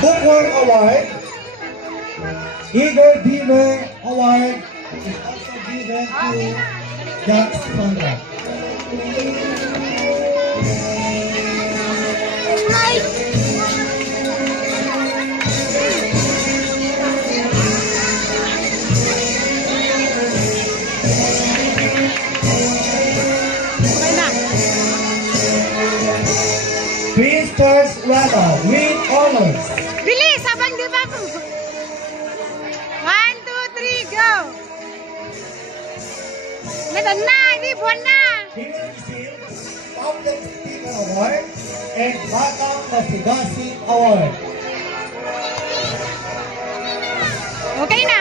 Bookworm Award, Igor Beamer Award is also given to Jax Conrad. Prince Charles Rama with honors. Bilis, habang di ba po? 1, 2, 3, go! Medan na, hindi buwan na! He will receive Public Speaker Award and Batang Masigasi Award. Okay na!